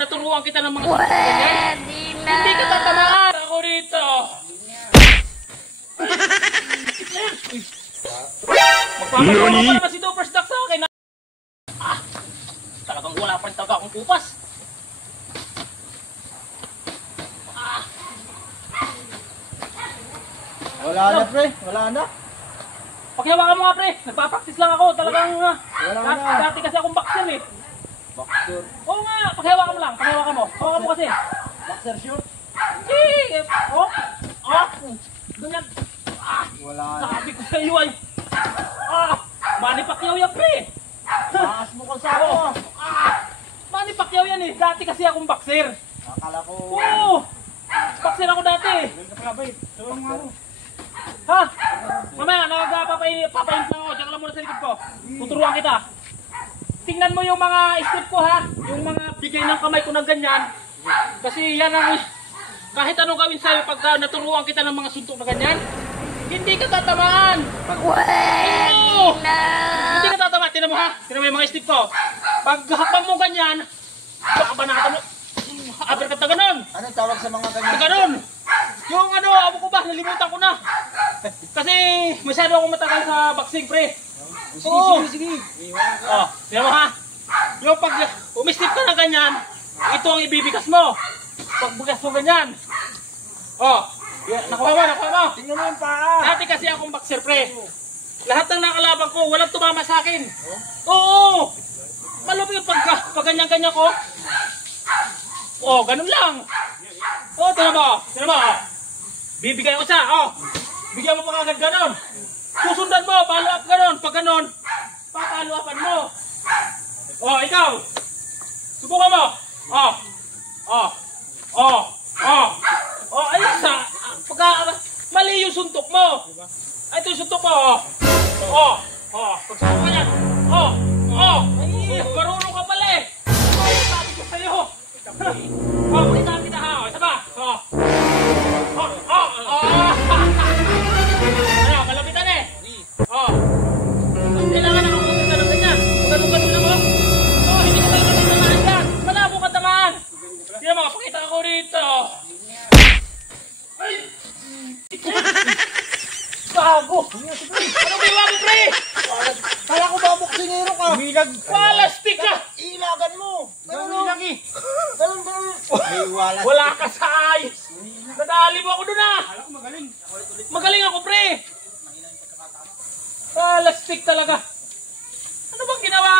Naturuan kita ng mga ganyan. Hindi ka tatamaan ako rito. Magpapagawa pa naman si Superstock sa akin. Talagang wala pa rin talaga akong kupas. Wala na pre, wala na. Pakihawakan mo nga pre, nagpa-practice lang ako. Talagang Wala na. dati kasi akong boxer eh. Boxer. Oo nga, pakihawakan mo lang, pakihawakan mo. Hawakan mo kasi. Boxer shoot? Hindi! Ganyan. Wala na. Sabi ko sa iyo ay... Manny Pacquiao yan pre! Taas mo kung saan mo. Manny Pacquiao yan eh. Dati kasi akong boxer. Akala ko. Oo! Boxer ako dati. Tawang nga mo. Ha? Mamaya, papainit lang ako. Diyan ka lang muna sa likod ko. Tuturuan kita. Tingnan mo yung mga step ko ha. Yung mga bigay ng kamay ko ng ganyan. Kasi yan ang... Kahit anong gawin sa'yo pagka naturuan kita ng mga suntok na ganyan, hindi ka tatamaan. Oo! Hindi ka tatamaan. Tingnan mo ha. Tingnan mo yung mga step ko. Pag hakbang mo ganyan, baka banatan mo. Uppercut na ganon. Anong tawag sa mga ganyan? Ganon. Yung abo ko ba, nalimutan ko na. Kasi masyado akong matagal sa boxing, pre. Sige. Tingnan mo ha. Yung pag umistip ka na ganyan, ito ang ibibigas mo. Pag bugas mo ganyan. Nakuha mo. Tingnan mo yung paa. Dati kasi akong boxer, pre. Lahat ng nakalaban ko, walang tumama sa akin. Oo. Malupit yung pag ganyan-ganyan ko. Ganun lang. Tingnan mo. Bibigay ko siya. Bigyan mo pa kagad ganon. Susundan mo, follow up ganon. Pag ganon, papalo upan mo. Ikaw. Subukan mo. Ayun sa. Pagka mali yung suntok mo. Ito yung suntok mo. Pagsubok ka yan. Ay, marunong ka pala eh. Sabi ko sa'yo. Pakita kita ha. Isa ba? Malapitan eh. Kailangan na ako ganun ganyan. Ganun lang mo. Hindi ko kayo tamaan dyan. Malabo ka tamaan. Hindi na makapakita ako rito. Ay! Gago! Anong gawa mo, pre? Kala ko ba boksingero ka? Milag. Walastik ka! Ilagan mo. Milag eh. Ganun. Wala ka sa ayos. Nadali mo ako doon ah. Magaling ako, pre. Walastik talaga. Ano bang ginawa?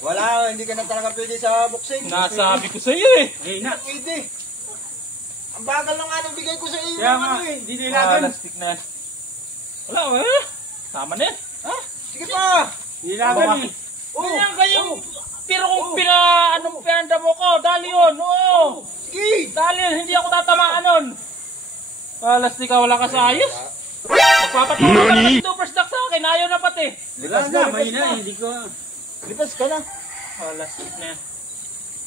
Wala, hindi ka na talaga pwede sa boxing. Nasabi ko sa iyo eh. Pwede. Ang bagal ng anong bigay ko sa iyo. Kaya nga, hindi nilagan. Walastik na. Wala ba? Tama na yan. Ha? Sige pa. Nilagan eh. Ganyan kayong... Pero kung pinanda mo ko, dali yun. Sige. Dali yun, hindi ako tatamaan nun. Walastik ka, wala ka sa ayos. Magpapatawa ka na si Superstock sa akin, ayaw na pati. Lipas na, mahina. Hindi ko. Lipas ka na. Walastik na yan.